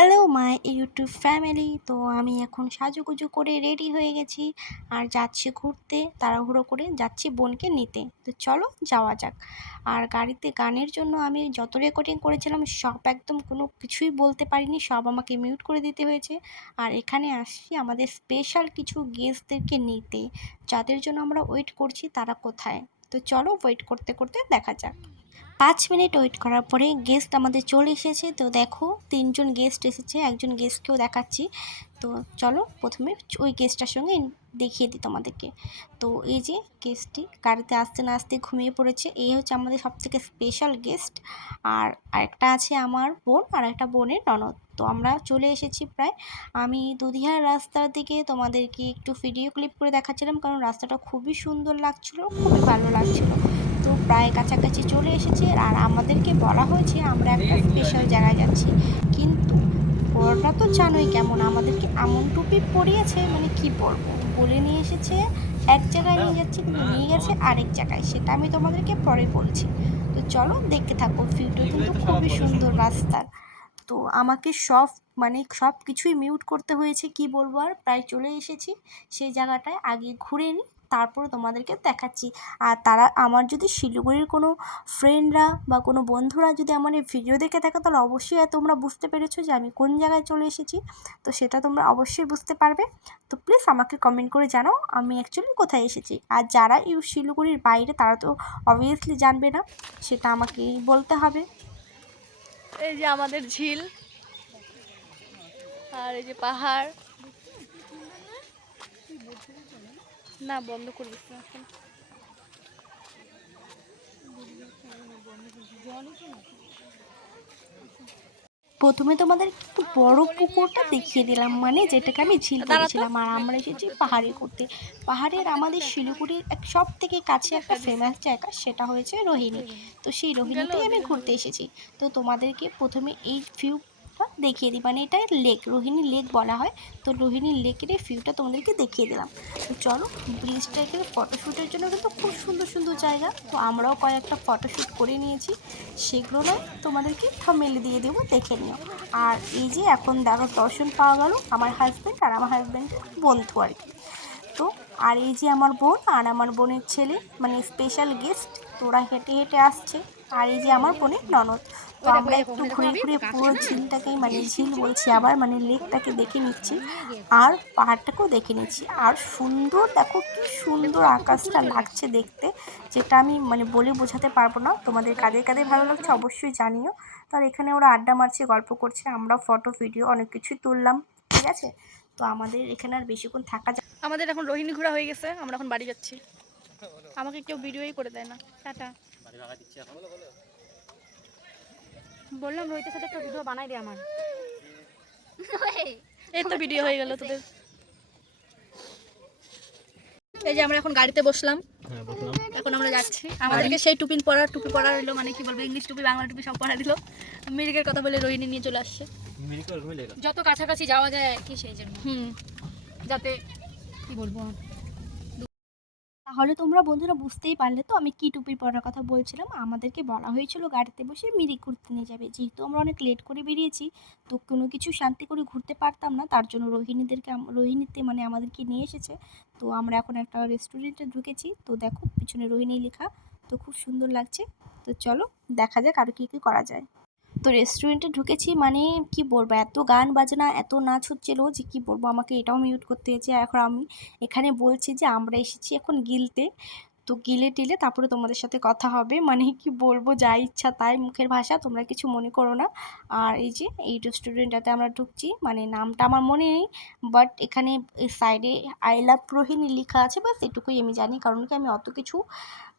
Hello my YouTube family. তো আমি এখন সাজুগুজু করে রেডি হয়ে গেছি আর যাচ্ছি ঘুরতে, তাড়াহুড়ো করে যাচ্ছি বোনকে নিতে। তো চলো যাওয়া যাক। আর গাড়িতে গানের জন্য আমি যত রেকর্ডিং করেছিলাম সব একদম কোনো কিছুই বলতে পারিনি, সব আমাকে মিউট করে দিতে হয়েছে। আর এখানে আসছি আমাদের স্পেশাল কিছু গেস্টদেরকে নিতে, যাদের জন্য আমরা ওয়েট করছি তারা কোথায়। তো চলো ওয়েট করতে করতে দেখা যাক। 5 মিনিট ওয়েট করার পরে গেস্ট আমাদের চলে এসেছে। তো দেখো 3জন গেস্ট এসেছে, একজন গেস্টকেও দেখাচ্ছি। তো চলো প্রথমে ওই গেস্টটার সঙ্গে দেখিয়ে দিই তোমাদেরকে। তো এই যে গেস্টটি গাড়িতে আসতে না আসতে ঘুমিয়ে পড়েছে, এই হচ্ছে আমাদের সবথেকে স্পেশাল গেস্ট। আর আরেকটা আছে আমার বোন আর একটা বোনের ননদ। তো আমরা চলে এসেছি প্রায়। আমি দুধিয়ার রাস্তার দিকে তোমাদেরকে একটু ভিডিও ক্লিপ করে দেখাচ্ছিলাম, কারণ রাস্তাটা খুবই সুন্দর লাগছিল, খুবই ভালো লাগছিল। তো প্রায় কাছাকাছি চলে এসেছে আর আমাদেরকে বলা হয়েছে আমরা একটা স্পেশাল জায়গায় যাচ্ছি। কিন্তু বড়রা তো জানোই কেমন, আমাদেরকে এমন টুপি পরিয়েছে মানে কি বলবো, বলে নিয়ে এসেছে এক জায়গায় নিয়ে যাচ্ছি কিন্তু নিয়ে গেছে আরেক জায়গায়, সেটা আমি তোমাদেরকে পরে বলছি। তো চলো দেখতে থাকো, ভিউটা কিন্তু খুবই সুন্দর রাস্তার। তো আমাকে সব কিছুই মিউট করতে হয়েছে, কি বলবো আর। প্রায় চলে এসেছি সেই জায়গাটায়, আগে ঘুরে নিই তারপরে তোমাদেরকে দেখাচ্ছি। আর তারা আমার যদি শিলিগুড়ির কোনো ফ্রেন্ডরা বা কোনো বন্ধুরা যদি আমার এই ভিডিও দেখে থাকো, তাহলে অবশ্যই তোমরা বুঝতে পেরেছো যে আমি কোন জায়গায় চলে এসেছি। তো সেটা তোমরা অবশ্যই বুঝতে পারবে। তো প্লিজ আমাকে কমেন্ট করে জানাও আমি অ্যাকচুয়ালি কোথায় এসেছি। আর যারা শিলিগুড়ির বাইরে তারা তো অবভিয়াসলি জানবে না, সেটা আমাকেই বলতে হবে। এই যে আমাদের ঝিল, আর এই যে পাহাড়। না বন্ধ করে দিচ্ছি না এখন। প্রথমে তোমাদের একটু বড় পুকুরটা দেখিয়ে দিলাম, মানে যেটাকে আমি ঝিল দাঁড়া তো। বলেছিলাম। আর আমরা এসেছি পাহাড়ে ঘুরতে। পাহাড়ের আমাদের শিলিগুড়ির সব থেকে কাছে একটা ফেমাস জায়গা, সেটা হয়েছে রোহিণী। তো সেই গেল রোহিণীতেই আমি দিলে হবে। ঘুরতে এসেছি। তো তোমাদেরকে প্রথমে এই ভিউটা দেখিয়ে দিই, মানে এটা লেক, রোহিণী লেক বলা হয়। তো রোহিণী লেকের এই ভিউটা তোমাদেরকে দেখিয়ে দিলাম। তো চলো, ব্রিজটা এখানে ফটোশ্যুটের জন্য কিন্তু খুব সুন্দর সুন্দর জায়গা। তো আমরাও কয়েকটা ফটোশ্যুট করে নিয়েছি, সেগুলো নয় তোমাদেরকে থাম্বনেইলে দিয়ে দেবো, দেখে নিও। আর এই যে এখন দেখো দর্শন পাওয়া গেল আমার হাজব্যান্ড আর আমার হাজব্যান্ডের বন্ধু আর কি। তো আর এই যে আমার বোন আর আমার বোনের ছেলে, মানে স্পেশাল গেস্ট, তোরা হেঁটে হেঁটে আসছে। আর এই যে আমার বোনের ননদ। তো আমরা একটু ঘুরে ঘুরে পুরো ঝিলটাকেই, মানে ঝিল বলছি আবার, মানে লেকটাকে দেখে নিচ্ছি আর পাহাড়টাকেও দেখে নিচ্ছি। আর সুন্দর, দেখো কি সুন্দর আকাশটা লাগছে দেখতে, যেটা আমি মানে বলে বোঝাতে পারবো না। তোমাদের কাদের কাদের ভালো লাগছে অবশ্যই জানিও। তো আর এখানে ওরা আড্ডা মারছে, গল্প করছে, আমরা ফটো ভিডিও অনেক কিছুই তুললাম, ঠিক আছে। তো আমাদের এখানে আর বেশিক্ষণ থাকা আমাদের এখন রোহিণী ঘোরা হয়ে গেছে, আমরা এখন বাড়ি যাচ্ছি। আমাকে কেউ ভিডিওই করে দেয় না। টাটা। বললাম রোহিতের সাথে একটা ভিডিও বানাই দে আমার। এই তো ভিডিও হয়ে গেল তোদের। এই যে আমরা এখন গাড়িতে বসলাম, এখন আমরা যাচ্ছি। আমাদেরকে সেই টুপি পরা হলো, মানে কি বলবো, ইংলিশ টুপি বাংলা টুপি সব পরা দিল। মিরিকের কথা বলে রোহিণী নিয়ে চলে আসছে। যত কাছাকাছি যাওয়া যায় আর কি, সেই জন্য যাতে কি বলবো। তাহলে তোমরা বন্ধুরা বুঝতেই পারলে তো আমি কি টুপি পরার কথা বলছিলাম। আমাদেরকে বলা হয়েছিল গাড়িতে বসে মিরিক ঘুরতে নিয়ে যাবে, যেহেতু আমরা অনেক লেট করে বেরিয়েছি তো কোনো কিছু শান্তি করে ঘুরতে পারতাম না, তার জন্য রোহিণীতে মানে আমাদেরকে নিয়ে এসেছে। তো আমরা এখন একটা রেস্টুরেন্টে ঢুকেছি, তো দেখো পিছনে রোহিণী লেখা, তো খুব সুন্দর লাগছে। তো চলো দেখা যাক আরও কী কী করা যায়। তো রেস্টুরেন্টে ঢুকেছি, মানে কি বলবো, এত গান বাজনা এত নাচ হচ্ছিল যে কি বলবো, আমাকে এটাও মিউট করতে হয়েছে। এখন আমি এখানে বলছি যে আমরা এসেছি এখন গিলতে। তো গিলে টিলে তারপরে তোমাদের সাথে কথা হবে, মানে কি বলবো, যা ইচ্ছা তাই মুখের ভাষা, তোমরা কিছু মনে করো না। আর এই যে এই রেস্টুরেন্টটাতে আমরা ঢুকছি, মানে নামটা আমার মনে নেই, বাট এখানে এই সাইডে আই লাভ রোহিণী লেখা আছে, বাস এটুকুই আমি জানি, কারণ কি আমি অত কিছু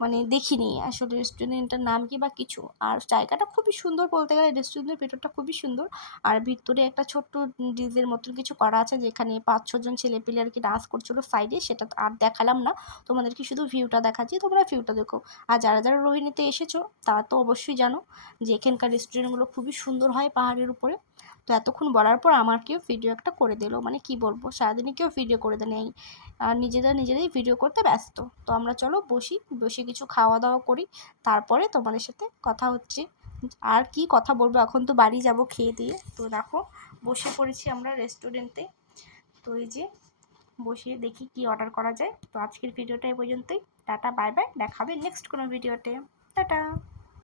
মানে দেখিনি আসলে রেস্টুরেন্টটার নাম কি বা কিছু। আর জায়গাটা খুবই সুন্দর, বলতে গেলে রেস্টুরেন্টের ভেতরটা খুবই সুন্দর। আর ভিতরে একটা ছোট্ট ডিজের মতন কিছু করা আছে, যেখানে 5-6 জন ছেলেপিলে আর কি ডান্স করছিল সাইডে, সেটা তো আর দেখালাম না তোমাদেরকে, শুধু ভিউটা দেখাচ্ছি, তোমরা ভিউটা দেখো। আর যারা যারা রোহিণীতে এসেছো তারা তো অবশ্যই জানো যে এখানকার রেস্টুরেন্টগুলো খুবই সুন্দর হয় পাহাড়ের উপরে। তো এতক্ষণ বলার পর আমার কেউ ভিডিও একটা করে দিল, মানে কি বলবো, সারাদিনই কেউ ভিডিও করে দেয় নেই, আর নিজেরাই ভিডিও করতে ব্যস্ত। তো আমরা চলো বসে কিছু খাওয়া দাওয়া করি, তারপরে তোমাদের সাথে কথা হচ্ছে। আর কি কথা বলবো, এখন তো বাড়ি যাব খেয়ে দিয়ে। তো দেখো বসে পড়েছি আমরা রেস্টুরেন্টে। তো এই যে বসে দেখি কি অর্ডার করা যায়। তো আজকের ভিডিওটা এই পর্যন্তই। টাটা বাই বাই, দেখা হবে নেক্সট কোনো ভিডিওতে। টাটা।